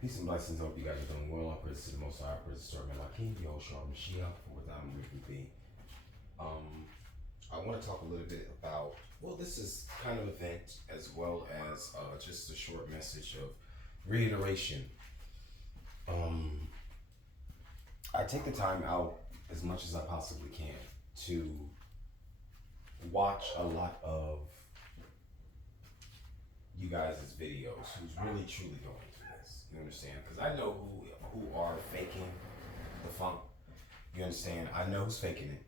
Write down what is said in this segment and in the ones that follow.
Peace and blessings. Hope you guys are doing well. I praise to the Most High. I praise the Servant like King, Yahushua Mashiach, for without him we can be. I want to talk a little bit about, well, this is kind of event as well as just a short message of reiteration. I take the time out as much as I possibly can to watch a lot of you guys' videos who's really truly going through this. You understand? Because I know who are faking the funk. You understand? I know who's faking it.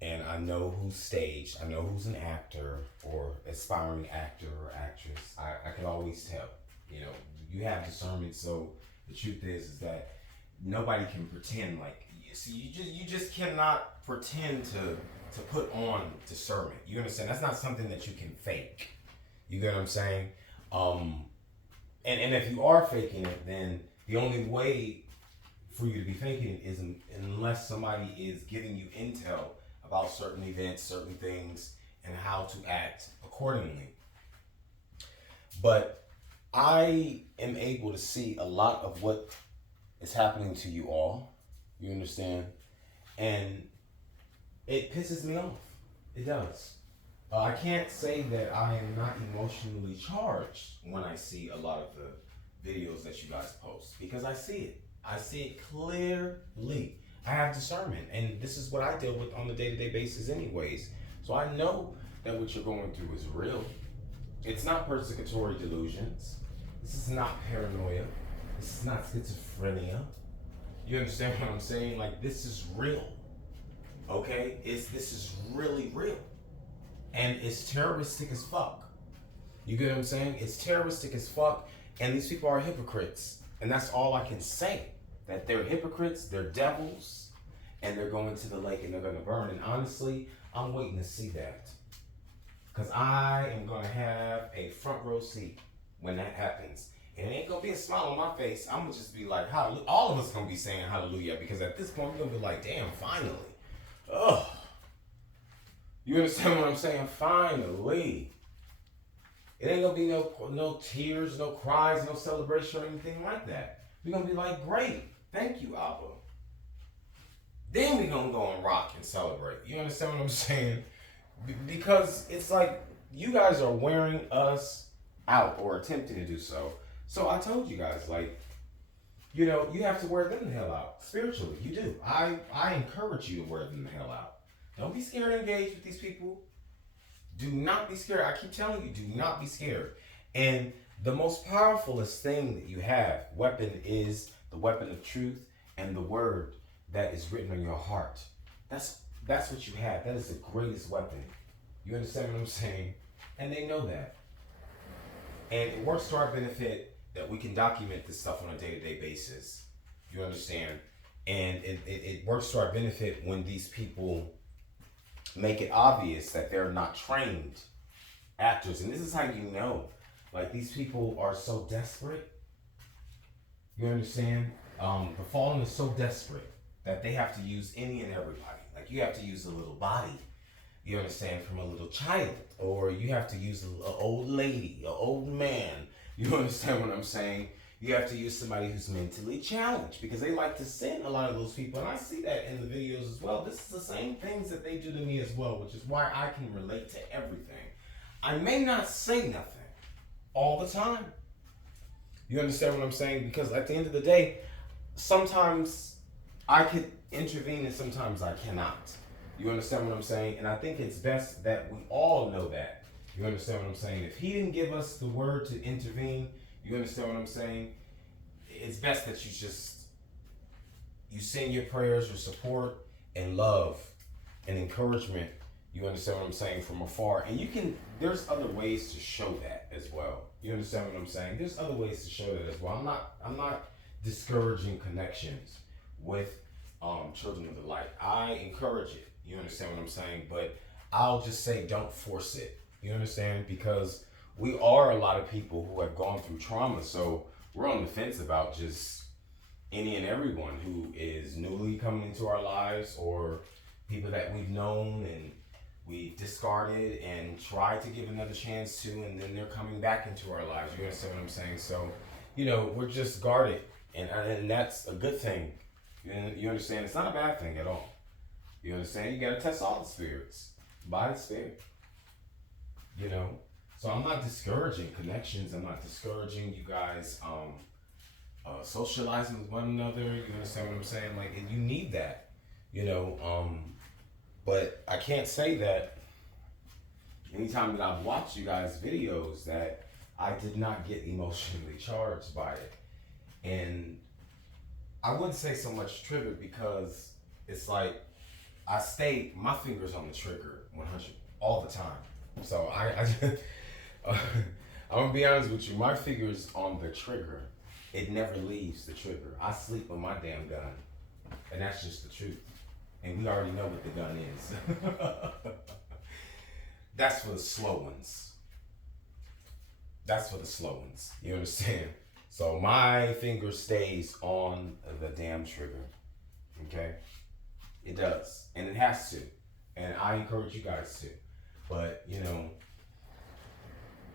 And I know who's staged. I know who's an actor or aspiring actor or actress. I can always tell. You know, you have discernment. So the truth is that nobody can pretend like. See, you just cannot pretend to put on discernment. You understand? That's not something that you can fake. You get what I'm saying? And if you are faking it, then the only way for you to be faking it is unless somebody is giving you intel about certain events, certain things, and how to act accordingly. But I am able to see a lot of what is happening to you all. You understand? And it pisses me off. It does. I can't say that I am not emotionally charged when I see a lot of the videos that you guys post, because I see it. I see it clearly. I have discernment, and this is what I deal with on a day-to-day basis anyways. So I know that what you're going through is real. It's not persecutory delusions. This is not paranoia. This is not schizophrenia. You understand what I'm saying? Like, this is real. Okay? This is really real. And it's terroristic as fuck. You get what I'm saying? It's terroristic as fuck. And these people are hypocrites. And that's all I can say. That they're hypocrites, they're devils, and they're going to the lake and they're going to burn. And honestly, I'm waiting to see that. Because I am going to have a front row seat when that happens. And it ain't going to be a smile on my face. I'm going to just be like, hallelujah. All of us going to be saying hallelujah. Because at this point, we're going to be like, damn, finally. Ugh. You understand what I'm saying? Finally. It ain't gonna be no tears, no cries, no celebration or anything like that. We're gonna be like, great, thank you, Abba. Then we gonna go and rock and celebrate. You understand what I'm saying? Because it's like you guys are wearing us out or attempting to do so. So I told you guys, like, you know, you have to wear them the hell out. Spiritually, you do. I encourage you to wear them the hell out. Don't be scared to engage with these people. Do not be scared. I keep telling you, do not be scared. And the most powerfulest thing that you have, weapon, is the weapon of truth and the word that is written on your heart. That's what you have. That is the greatest weapon. You understand what I'm saying? And they know that. And it works to our benefit that we can document this stuff on a day-to-day basis. You understand? And it works to our benefit when these people make it obvious that they're not trained actors. And this is how you know. Like, these people are so desperate. You understand? The fallen is so desperate that they have to use any and everybody. Like, you have to use a little body, you understand, from a little child. Or you have to use an old lady, an old man. You understand what I'm saying? You have to use somebody who's mentally challenged, because they like to send a lot of those people. And I see that in the videos as well. This is the same things that they do to me as well, which is why I can relate to everything. I may not say nothing all the time. You understand what I'm saying? Because at the end of the day, sometimes I could intervene and sometimes I cannot. You understand what I'm saying? And I think it's best that we all know that. You understand what I'm saying? If he didn't give us the word to intervene, you understand what I'm saying? It's best that you send your prayers, your support, and love and encouragement. You understand what I'm saying, from afar. And there's other ways to show that as well. You understand what I'm saying? There's other ways to show that as well. I'm not discouraging connections with children of the light. I encourage it. You understand what I'm saying? But I'll just say, don't force it. You understand? Because we are a lot of people who have gone through trauma, so we're on the fence about just any and everyone who is newly coming into our lives, or people that we've known and we discarded and tried to give another chance to, and then they're coming back into our lives. You understand what I'm saying? So we're just guarded, and that's a good thing. You understand? It's not a bad thing at all. You understand? You got to test all the spirits by the spirit. You know, so I'm not discouraging connections. I'm not discouraging you guys socializing with one another. You understand what I'm saying? Like, and you need that. But I can't say that anytime that I've watched you guys' videos that I did not get emotionally charged by it. And I wouldn't say so much triggered because it's like my fingers on the trigger 100 all the time. So I'm gonna be honest with you, my fingers on the trigger, it never leaves the trigger. I sleep with my damn gun, and that's just the truth. And we already know what the gun is. That's for the slow ones. That's for the slow ones. You understand? So my finger stays on the damn trigger. Okay? It does. And it has to. And I encourage you guys to. But,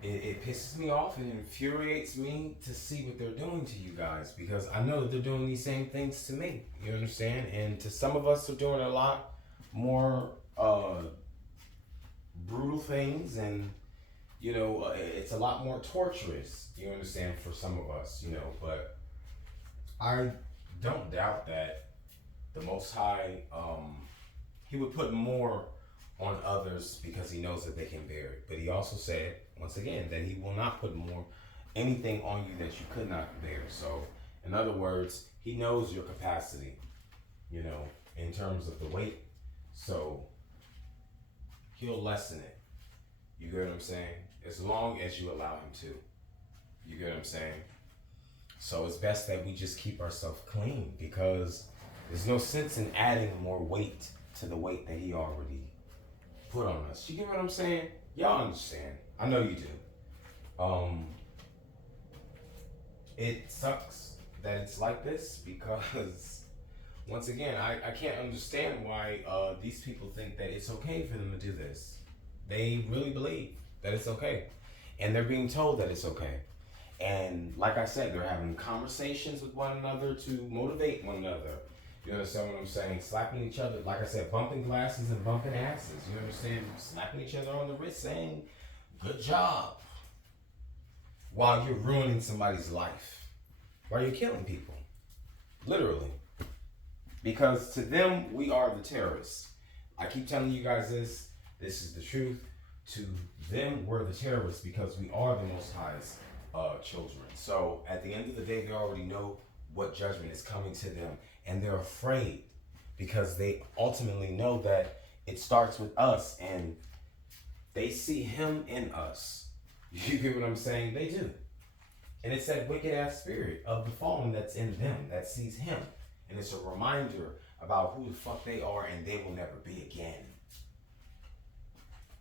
it pisses me off and it infuriates me to see what they're doing to you guys, because I know that they're doing these same things to me. You understand? And to some of us, they're doing a lot more brutal things, and it's a lot more torturous. You understand? For some of us, but I don't doubt that the Most High, He would put more on others because He knows that they can bear it. But He also said, once again, that He will not put anything on you that you could not bear. So, in other words, He knows your capacity, in terms of the weight. So, He'll lessen it. You get what I'm saying? As long as you allow Him to. You get what I'm saying? So it's best that we just keep ourselves clean, because there's no sense in adding more weight to the weight that He already put on us. You get what I'm saying? Y'all understand. I know you do. It sucks that it's like this, because once again, I can't understand why these people think that it's okay for them to do this. They really believe that it's okay. And they're being told that it's okay. And like I said, they're having conversations with one another to motivate one another. You understand what I'm saying? Slapping each other, like I said, bumping glasses and bumping asses. You understand? Slapping each other on the wrist saying, good job. While you're ruining somebody's life. While you're killing people. Literally. Because to them, we are the terrorists. I keep telling you guys this. This is the truth. To them, we're the terrorists because we are the Most High's children. So at the end of the day, they already know what judgment is coming to them. And they're afraid because they ultimately know that it starts with us. And they see Him in us. You get what I'm saying? They do. And it's that wicked ass spirit of the fallen that's in them that sees Him. And it's a reminder about who the fuck they are, and they will never be again.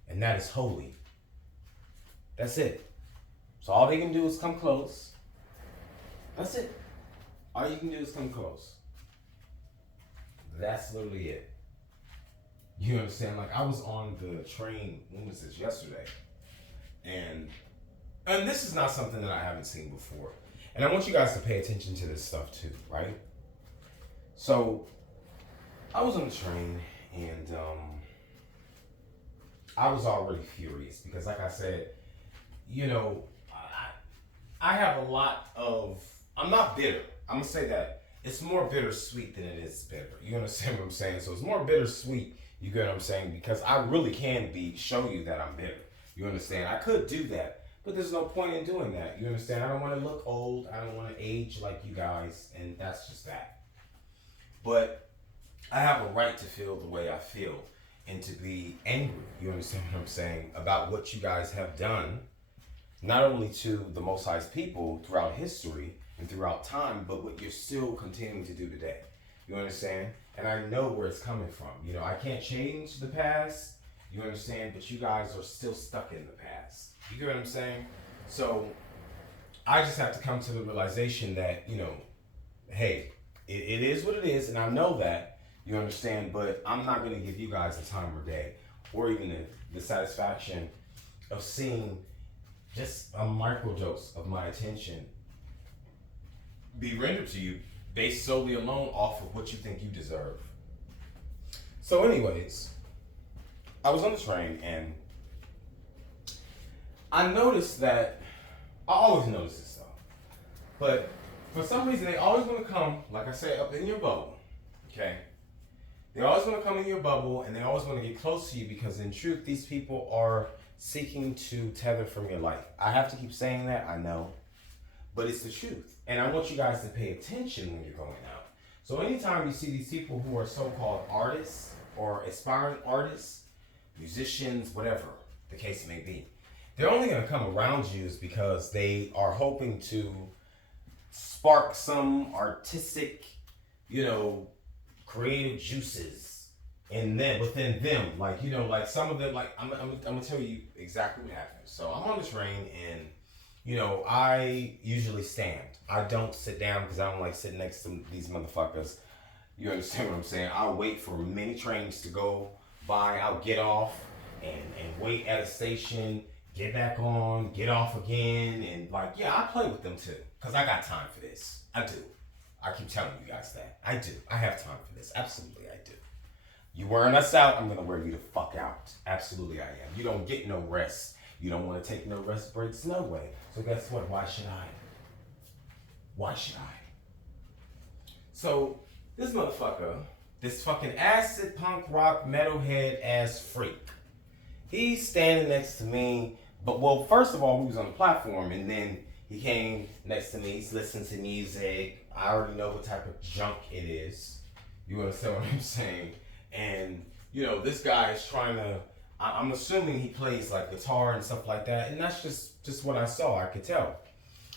And that is holy. That's it. So all they can do is come close. That's it. All you can do is come close. That's literally it. You understand? Like, I was on the train, when was this? Yesterday. And this is not something that I haven't seen before. And I want you guys to pay attention to this stuff too, right? So, I was on the train, and I was already furious because, like I said, I have a lot of, I'm not bitter. I'm going to say that. It's more bittersweet than it is bitter. You understand what I'm saying? So it's more bittersweet, you get what I'm saying? Because I really can show you that I'm bitter. You understand? I could do that, but there's no point in doing that. You understand? I don't want to look old. I don't want to age like you guys, and that's just that. But I have a right to feel the way I feel and to be angry, you understand what I'm saying, about what you guys have done, not only to the Most High's people throughout history and throughout time, but what you're still continuing to do today. You understand? And I know where it's coming from. I can't change the past, you understand, but you guys are still stuck in the past. You get what I'm saying? So I just have to come to the realization that, hey, it is what it is, and I know that. You understand? But I'm not going to give you guys the time of day or even the satisfaction of seeing just a microdose of my attention be rendered to you based solely alone off of what you think you deserve. So anyways, I was on the train and I noticed that, I always notice this stuff, but for some reason they always want to come, like I said, up in your bubble, okay? They always want to come in your bubble and they always want to get close to you because in truth, these people are seeking to tether from your life. I have to keep saying that, I know, but it's the truth. And I want you guys to pay attention when you're going out. So anytime you see these people who are so-called artists or aspiring artists, musicians, whatever the case may be, they're only going to come around you is because they are hoping to spark some artistic, creative juices in them, within them. Like, like some of them, like, I'm going to tell you exactly what happened. So I'm on the train and, I usually stand. I don't sit down because I don't like sitting next to these motherfuckers. You understand what I'm saying? I'll wait for many trains to go by. I'll get off and wait at a station, get back on, get off again. And like, yeah, I play with them too because I got time for this. I do. I keep telling you guys that. I do. I have time for this. Absolutely, I do. You wearing us out, I'm going to wear you the fuck out. Absolutely, I am. You don't get no rest. You don't want to take no rest breaks? No way. So guess what? Why should I? Why should I? So this motherfucker, this fucking acid punk rock metalhead ass freak, he's standing next to me. But well, first of all, we was on the platform and then he came next to me. He's listening to music. I already know what type of junk it is. You understand what I'm saying? And, this guy is trying to, I'm assuming he plays like guitar and stuff like that. And that's just what I saw. I could tell.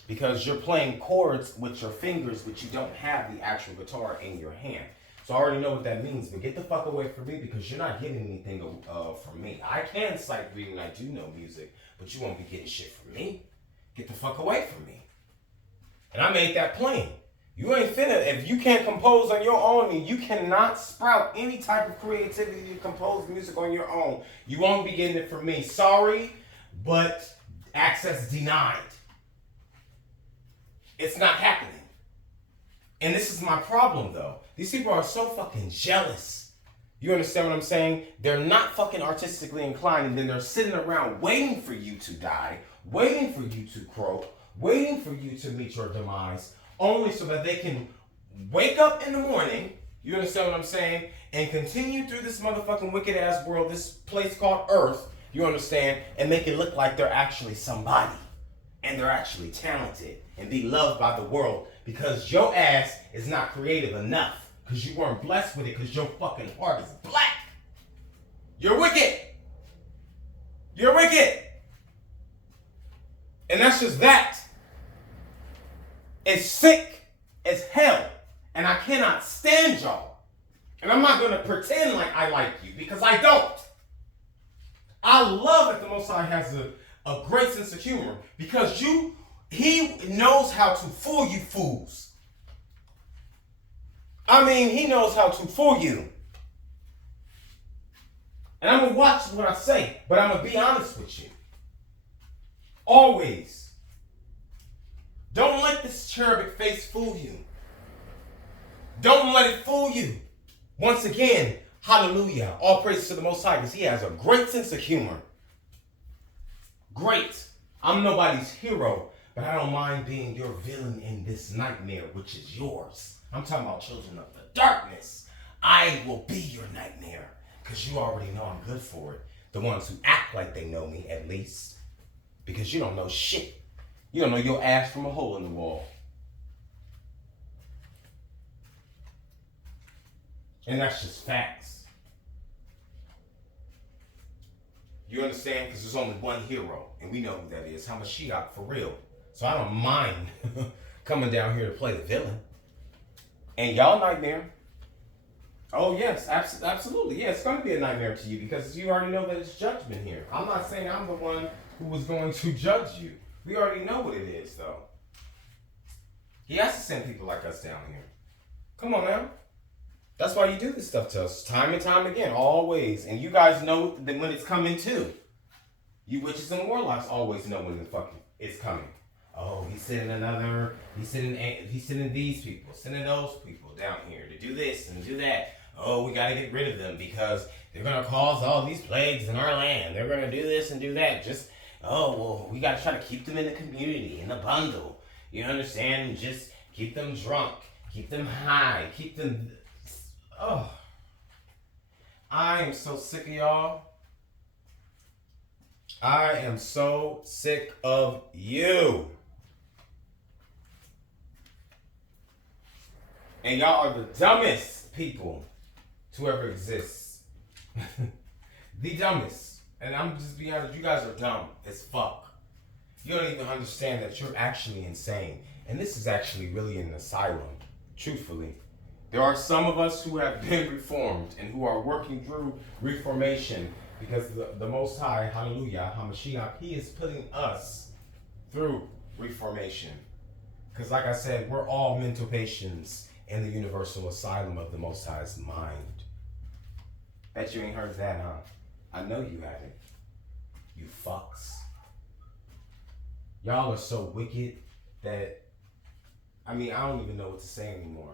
Because you're playing chords with your fingers, but you don't have the actual guitar in your hand. So I already know what that means. But get the fuck away from me because you're not getting anything from me. I can sight read and I do know music, but you won't be getting shit from me. Get the fuck away from me. And I made that plain. You ain't finna, if you can't compose on your own and you cannot sprout any type of creativity to compose music on your own, you won't be getting it from me. Sorry, but access denied. It's not happening. And this is my problem though. These people are so fucking jealous. You understand what I'm saying? They're not fucking artistically inclined and then they're sitting around waiting for you to die, waiting for you to croak, waiting for you to meet your demise, only so that they can wake up in the morning, you understand what I'm saying, and continue through this motherfucking wicked ass world, this place called Earth, you understand, and make it look like they're actually somebody. And they're actually talented and be loved by the world because your ass is not creative enough because you weren't blessed with it because your fucking heart is black. You're wicked. You're wicked. And that's just that. It's sick as hell. And I cannot stand y'all. And I'm not going to pretend like I like you because I don't. I love that the Most High has a great sense of humor because he knows how to fool you fools. I mean, he knows how to fool you. And I'm going to watch what I say, but I'm going to be honest with you. Always. Don't let this cherubic face fool you. Don't let it fool you. Once again, hallelujah. All praise to the Most High because he has a great sense of humor. Great. I'm nobody's hero, but I don't mind being your villain in this nightmare, which is yours. I'm talking about children of the darkness. I will be your nightmare because you already know I'm good for it. The ones who act like they know me, at least. Because you don't know shit. You don't know your ass from a hole in the wall. And that's just facts. You understand? Because there's only one hero, and we know who that is. Hamashiach, for real. So I don't mind coming down here to play the villain. And y'all nightmare. Oh, yes, absolutely. Yeah, it's going to be a nightmare to you because you already know that it's judgment here. I'm not saying I'm the one who was going to judge you. We already know what it is, though. He has to send people like us down here. Come on now. That's why you do this stuff to us time and time again, always. And you guys know that when it's coming too. You witches and warlocks always know when the fucking it's coming. Oh He's sending these people, sending those people down here to do this and do that. Oh, we got to get rid of them because they're going to cause all these plagues in our land. They're going to do this and do that. We got to try to keep them in the community, in the bundle. You understand? Just keep them drunk, keep them high, keep them... Oh, I am so sick of y'all. I am so sick of you. And y'all are the dumbest people to ever exist. The dumbest. And I'm just being honest, you guys are dumb as fuck. You don't even understand that you're actually insane. And this is actually really an asylum, truthfully. There are some of us who have been reformed and who are working through reformation because the Most High, hallelujah, HaMashiach, He is putting us through reformation. Because like I said, we're all mental patients in the universal asylum of the Most High's mind. Bet you ain't heard that, huh? I know you haven't. You fucks. Y'all are so wicked that, I don't even know what to say anymore.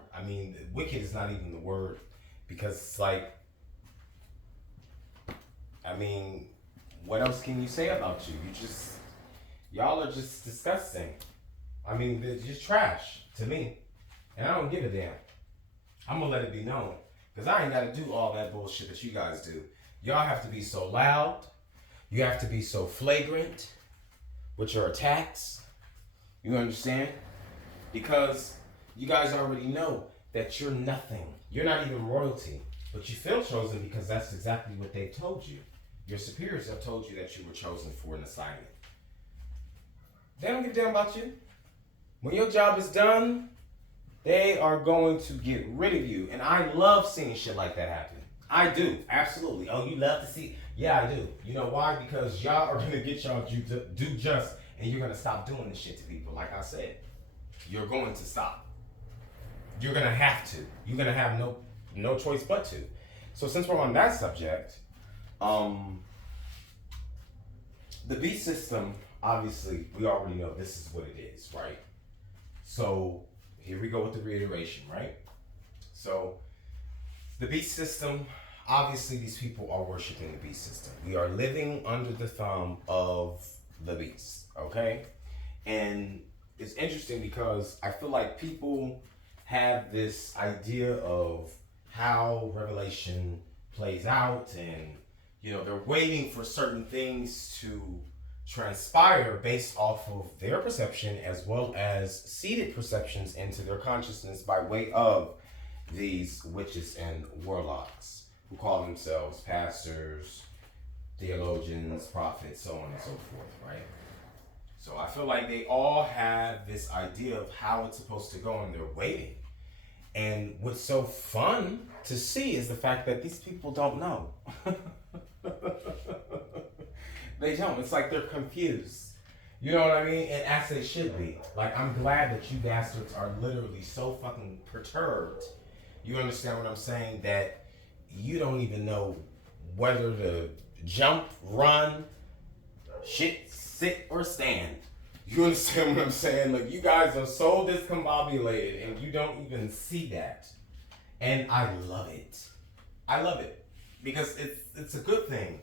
Wicked is not even the word because it's like, what else can you say about you? Y'all are just disgusting. They're just trash to me. And I don't give a damn. I'm gonna let it be known. Because I ain't gotta do all that bullshit that you guys do. Y'all have to be so loud. You have to be so flagrant with your attacks. You understand? Because you guys already know that you're nothing. You're not even royalty. But you feel chosen because that's exactly what they've told you. Your superiors have told you that you were chosen for an assignment. They don't give a damn about you. When your job is done, they are going to get rid of you. And I love seeing shit like that happen. I do. Absolutely. Oh, you love to see? Yeah, I do. You know why? Because y'all are going to get y'all to do just, and you're going to stop doing this shit to people. Like I said, you're going to stop. You're going to have to. You're going to have no choice but to. So since we're on that subject, the beast system, obviously, we already know this is what it is, right? So here we go with the reiteration, right? So the beast system, obviously these people are worshiping the beast system. We are living under the thumb of the beast, okay? And it's interesting because I feel like people have this idea of how Revelation plays out and, they're waiting for certain things to transpire based off of their perception as well as seeded perceptions into their consciousness by way of these witches and warlocks who call themselves pastors, theologians, prophets, so on and so forth, right? So I feel like they all have this idea of how it's supposed to go and they're waiting. And what's so fun to see is the fact that these people don't know. They don't. It's like they're confused. You know what I mean? And as they should be. Like, I'm glad that you bastards are literally so fucking perturbed. You understand what I'm saying? That you don't even know whether to jump, run, shit, sit, or stand. You understand what I'm saying? Like, you guys are so discombobulated and you don't even see that. And I love it. I love it. Because it's a good thing.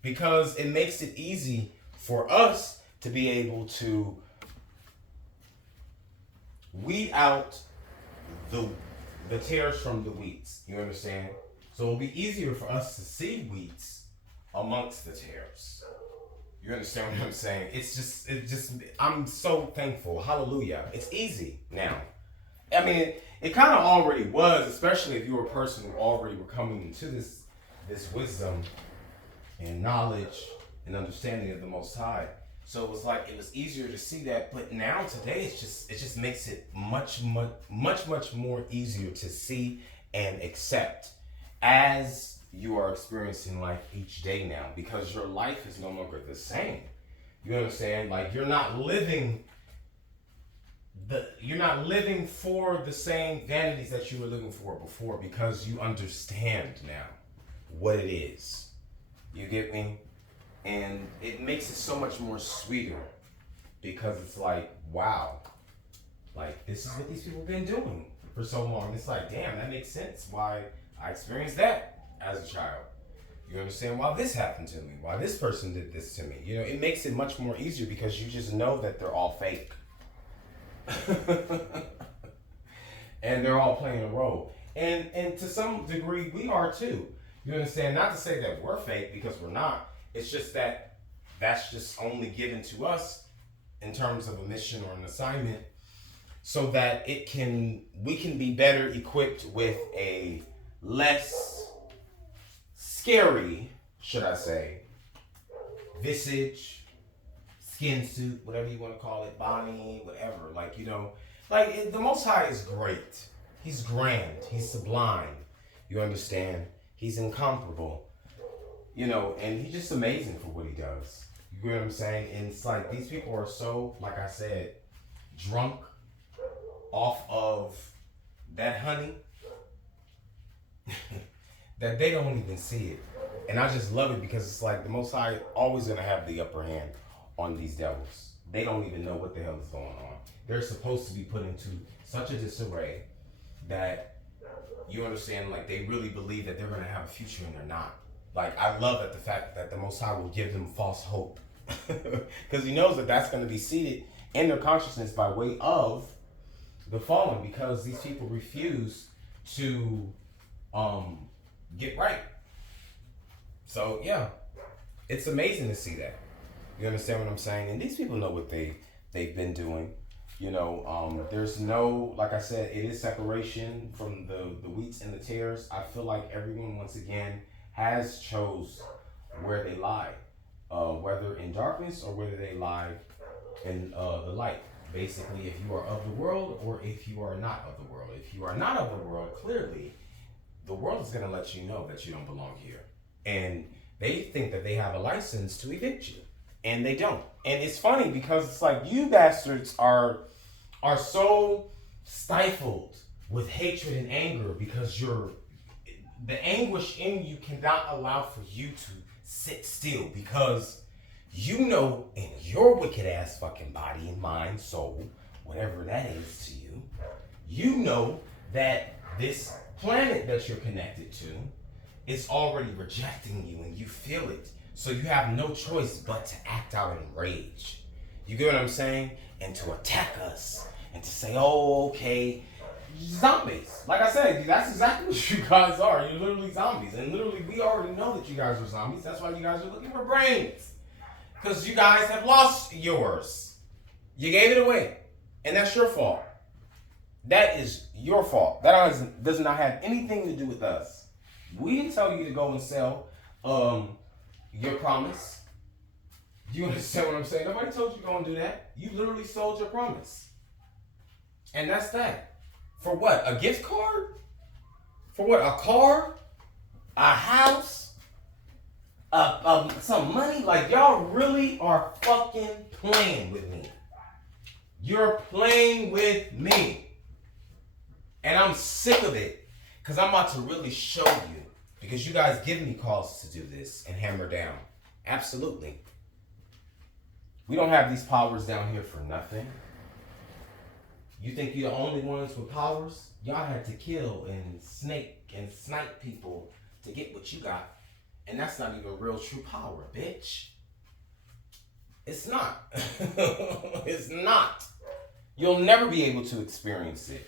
Because it makes it easy for us to be able to weed out the tares from the weeds. You understand? So it'll be easier for us to see weeds amongst the tares. You understand what I'm saying? I'm so thankful. Hallelujah. It's easy now. It kind of already was, especially if you were a person who already were coming into this wisdom and knowledge and understanding of the Most High. So it was like, it was easier to see that. But now today, it just makes it much more easier to see and accept as you are experiencing life each day now, because your life is no longer the same. You understand? Like, you're not living for the same vanities that you were living for before, because you understand now what it is. You get me? And it makes it so much more sweeter because it's like, wow, like this is what these people have been doing for so long. It's like, damn, that makes sense why I experienced that as a child. You understand why this happened to me, why this person did this to me. You know, it makes it much more easier because you just know that they're all fake. And they're all playing a role. And to some degree, we are too. You understand? Not to say that we're fake, because we're not. It's just that that's just only given to us in terms of a mission or an assignment, so that we can be better equipped with a less scary, should I say, visage, skin suit, whatever you want to call it, body, whatever. Like, you know, like the Most High is great. He's grand. He's sublime. You understand? He's incomparable. You know, and he's just amazing for what he does. You get what I'm saying? And it's like these people are so, like I said, drunk off of that honey that they don't even see it. And I just love it because it's like the Most High always going to have the upper hand on these devils. They don't even know what the hell is going on. They're supposed to be put into such a disarray that, you understand, like they really believe that they're going to have a future and they're not. Like, I love that the fact that the Most High will give them false hope. Because he knows that that's going to be seated in their consciousness by way of the fallen, because these people refuse to get right. So, yeah, it's amazing to see that. You understand what I'm saying? And these people know what they've been doing. You know, there's no, like I said, it is separation from the wheats and the tares. I feel like everyone, once again, has chose where they lie, whether in darkness or whether they lie in the light. Basically, if you are of the world or if you are not of the world. If you are not of the world, clearly, the world is going to let you know that you don't belong here. And they think that they have a license to evict you. And they don't. And it's funny because it's like you bastards are so stifled with hatred and anger because the anguish in you cannot allow for you to sit still, because you know in your wicked ass fucking body and mind, soul, whatever that is to you, you know that this planet that you're connected to is already rejecting you, and you feel it. So you have no choice but to act out in rage. You get what I'm saying? And to attack us and to say, oh, okay, zombies. Like I said, that's exactly what you guys are. You're literally zombies. And literally, we already know that you guys are zombies. That's why you guys are looking for brains. Because you guys have lost yours. You gave it away. And that's your fault. That is your fault. That does not have anything to do with us. We didn't tell you to go and sell your promise. Do you understand what I'm saying? Nobody told you to go and do that. You literally sold your promise. And that's that. For what? A gift card? For what? A car? A house? Some money? Like, y'all really are fucking playing with me. You're playing with me. And I'm sick of it. Because I'm about to really show you. Because you guys give me calls to do this and hammer down. Absolutely. We don't have these powers down here for nothing. You think you're the only ones with powers? Y'all had to kill and snake and snipe people to get what you got. And that's not even real true power, bitch. It's not. It's not. You'll never be able to experience it.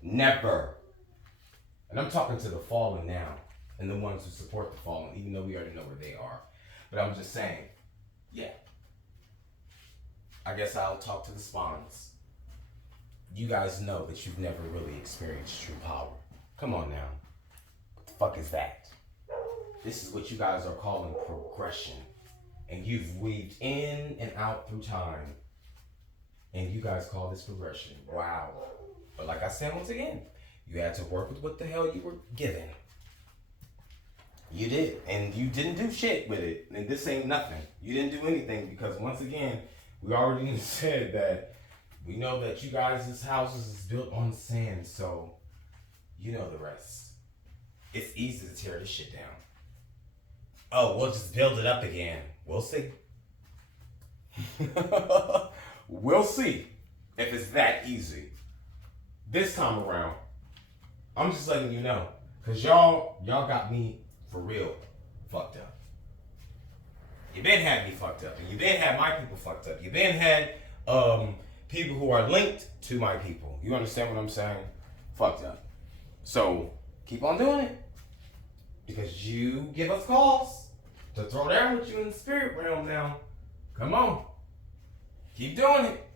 Never. And I'm talking to the fallen now. And the ones who support the fallen, even though we already know where they are. But I'm just saying, yeah. I guess I'll talk to the spawns. You guys know that you've never really experienced true power. Come on now. What the fuck is that? This is what you guys are calling progression. And you've weaved in and out through time. And you guys call this progression. Wow. But like I said once again, you had to work with what the hell you were given. You did. And you didn't do shit with it. And this ain't nothing. You didn't do anything because, once again, we already said that we know that you guys' houses is built on sand, so you know the rest. It's easy to tear this shit down. Oh, we'll just build it up again. We'll see. We'll see if it's that easy. This time around, I'm just letting you know. Because y'all got me for real fucked up. You been had me fucked up. And you been had my people fucked up. You been had people who are linked to my people. You understand what I'm saying? Fucked up. So, keep on doing it. Because you give us calls to throw down with you in the spirit realm now. Come on. Keep doing it.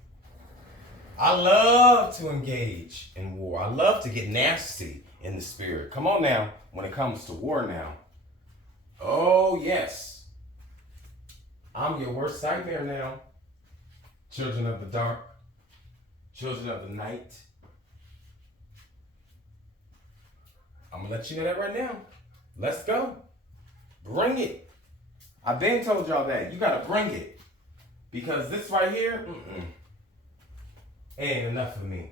I love to engage in war. I love to get nasty in the spirit. Come on now, when it comes to war now. Oh, yes. I'm your worst nightmare now. Children of the dark. Children of the night. I'm going to let you know that right now. Let's go. Bring it. I've been told y'all that. You got to bring it. Because this right here, ain't enough for me.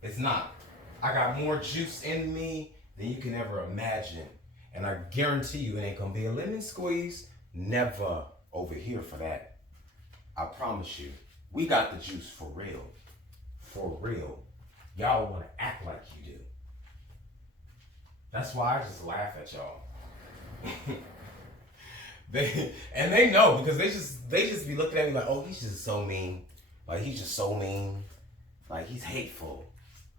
It's not. I got more juice in me than you can ever imagine. And I guarantee you it ain't going to be a lemon squeeze. Never over here for that. I promise you. We got the juice for real. For real. Y'all want to act like you do. That's why I just laugh at y'all. They know because they just be looking at me like, oh, he's just so mean. Like he's just so mean. Like he's hateful.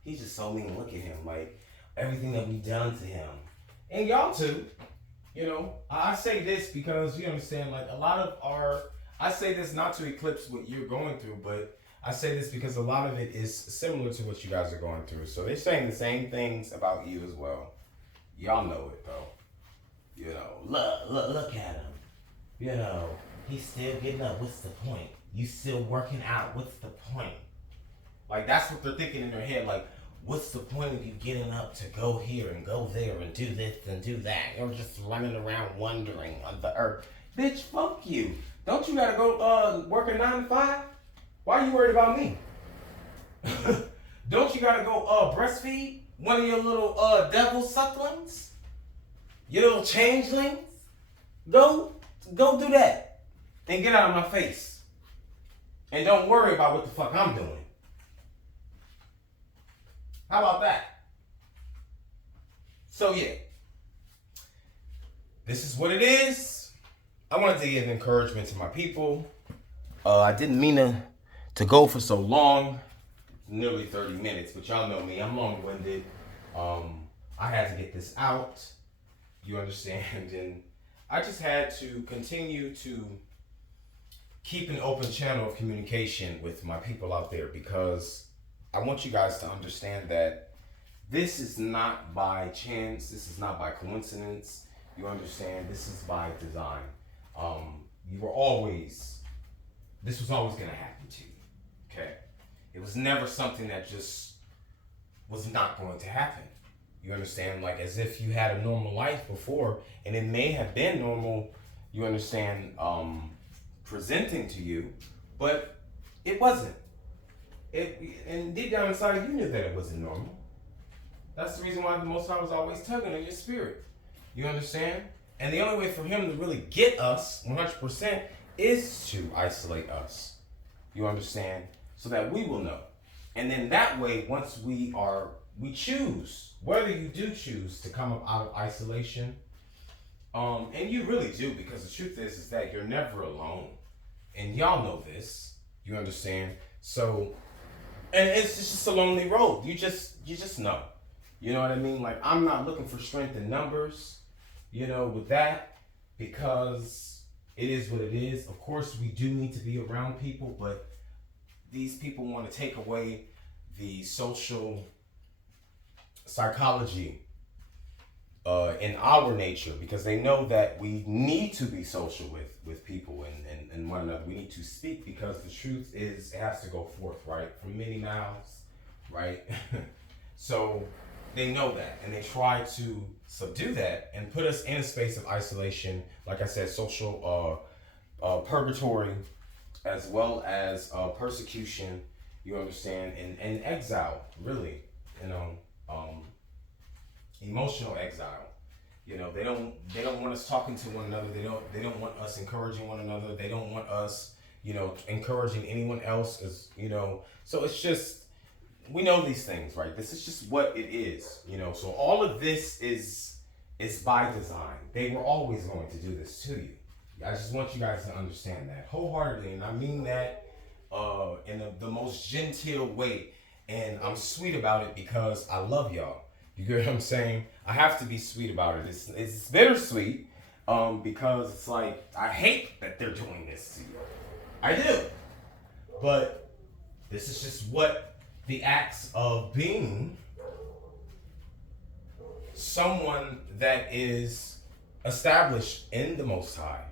He's just so mean. Look at him. Like everything that we done to him. And y'all too. You know, I say this because you understand, like a lot of I say this not to eclipse what you're going through, but I say this because a lot of it is similar to what you guys are going through. So they're saying the same things about you as well. Y'all know it though. You know, look at him. You know, he's still getting up. What's the point? You still working out. What's the point? Like that's what they're thinking in their head. Like, what's the point of you getting up to go here and go there and do this and do that? You're just running around wandering on the earth. Bitch, fuck you. Don't you gotta go work a 9 to 5? Why are you worried about me? Don't you gotta go breastfeed one of your little devil sucklings? Your little changelings? Go do that. And get out of my face. And don't worry about what the fuck I'm doing. How about that? So yeah. This is what it is. I wanted to give encouragement to my people. I didn't mean to go for so long. Nearly 30 minutes, but y'all know me. I'm long-winded. I had to get this out. You understand? And I just had to continue to keep an open channel of communication with my people out there because I want you guys to understand that this is not by chance. This is not by coincidence. You understand? This is by design. This was always going to happen to you. Okay? It was never something that just was not going to happen. You understand? Like as if you had a normal life before, and it may have been normal, you understand, presenting to you, but it wasn't. And deep down inside, you knew that it wasn't normal. That's the reason why the Most High was always tugging on your spirit. You understand? And the only way for him to really get us 100% is to isolate us. You understand? So that we will know. And then that way, once we choose, whether you do choose to come up out of isolation, and you really do, because the truth is that you're never alone. And y'all know this. You understand? So, and it's just a lonely road. You just know. You know what I mean? Like, I'm not looking for strength in numbers, you know, with that, because it is what it is. Of course, we do need to be around people, but these people want to take away the social psychology in our nature, because they know that we need to be social with people and one another. We need to speak, because the truth is it has to go forth, right? From many mouths, right? So they know that, and they try to subdue that and put us in a space of isolation, like I said, social purgatory, as well as persecution, you understand, and exile, really, you know, emotional exile. You know, they don't want us talking to one another. They don't want us encouraging one another. They don't want us, encouraging anyone else is, so it's just, we know these things, right? This is just what it is, so all of this is by design. They were always going to do this to you. I just want you guys to understand that wholeheartedly, and I mean that in the most genteel way, and I'm sweet about it because I love y'all. You get what I'm saying? I have to be sweet about it. It's bittersweet because it's like, I hate that they're doing this to you. I do. But this is just what the acts of being someone that is established in the Most High.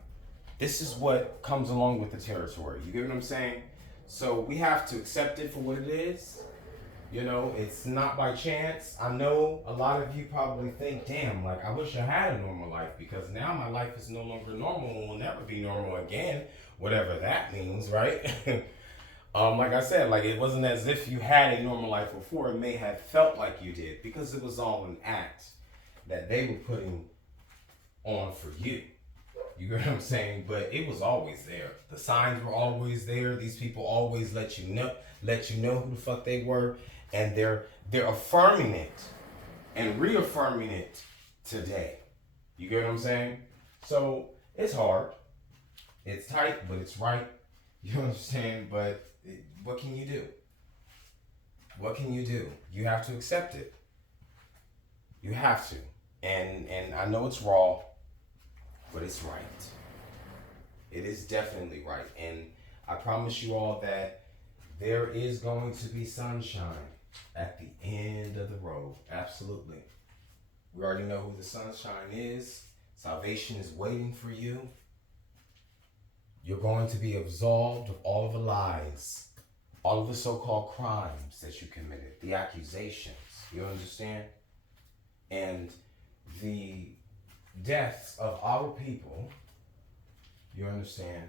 This is what comes along with the territory. You get what I'm saying? So we have to accept it for what it is. It's not by chance. I know a lot of you probably think, damn, like, I wish I had a normal life because now my life is no longer normal and will never be normal again, whatever that means, right? Like I said, like, it wasn't as if you had a normal life before. It may have felt like you did because it was all an act that they were putting on for you. You get what I'm saying? But it was always there. The signs were always there. These people always let you know who the fuck they were. And they're affirming it and reaffirming it today. You get what I'm saying? So it's hard. It's tight, but it's right. You understand? But what can you do? What can you do? You have to accept it. You have to. And I know it's raw, but it's right. It is definitely right. And I promise you all that there is going to be sunshine at the end of the road. Absolutely. We already know who the sunshine is. Salvation is waiting for you. You're going to be absolved of all of the lies, all of the so-called crimes that you committed, the accusations. You understand? And the deaths of our people, you understand,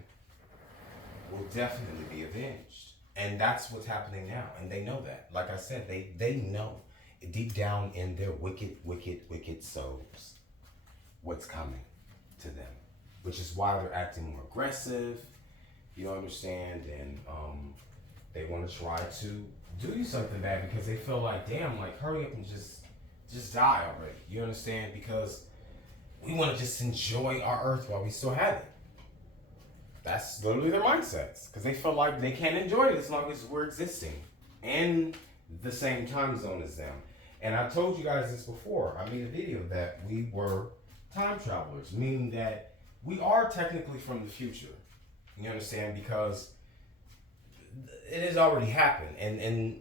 will definitely be avenged. And that's what's happening now. And they know that. Like I said, they know deep down in their wicked, wicked, wicked souls what's coming to them. Which is why they're acting more aggressive. You understand? And they want to try to do you something bad because they feel like, damn, like, hurry up and just die already. You understand? Because we want to just enjoy our earth while we still have it. That's literally their mindsets. Because they feel like they can't enjoy it as long as we're existing in the same time zone as them. And I told you guys this before. I made a video that we were time travelers, meaning that we are technically from the future. You understand? Because it has already happened. And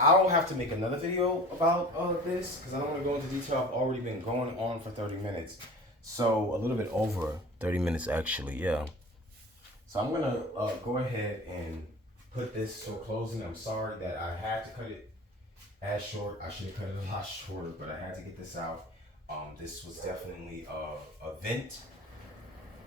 I don't have to make another video about this because I don't want to go into detail. I've already been going on for 30 minutes. So a little bit over 30 minutes actually, yeah. So I'm going to go ahead and put this to a closing. I'm sorry that I had to cut it as short. I should have cut it a lot shorter, but I had to get this out. This was definitely a vent,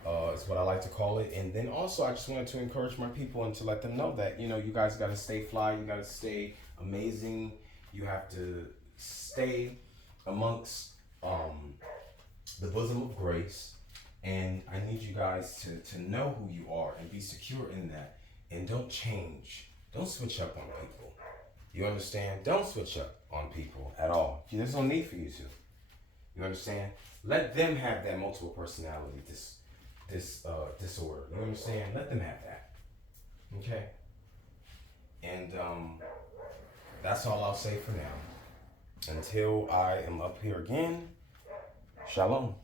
is what I like to call it. And then also I just wanted to encourage my people and to let them know that, you guys got to stay fly. You got to stay amazing. You have to stay amongst the bosom of grace. And I need you guys to know who you are and be secure in that. And don't change. Don't switch up on people. You understand? Don't switch up on people at all. There's no need for you to. You understand? Let them have that multiple personality disorder. You understand? Let them have that. Okay? And that's all I'll say for now. Until I am up here again, shalom.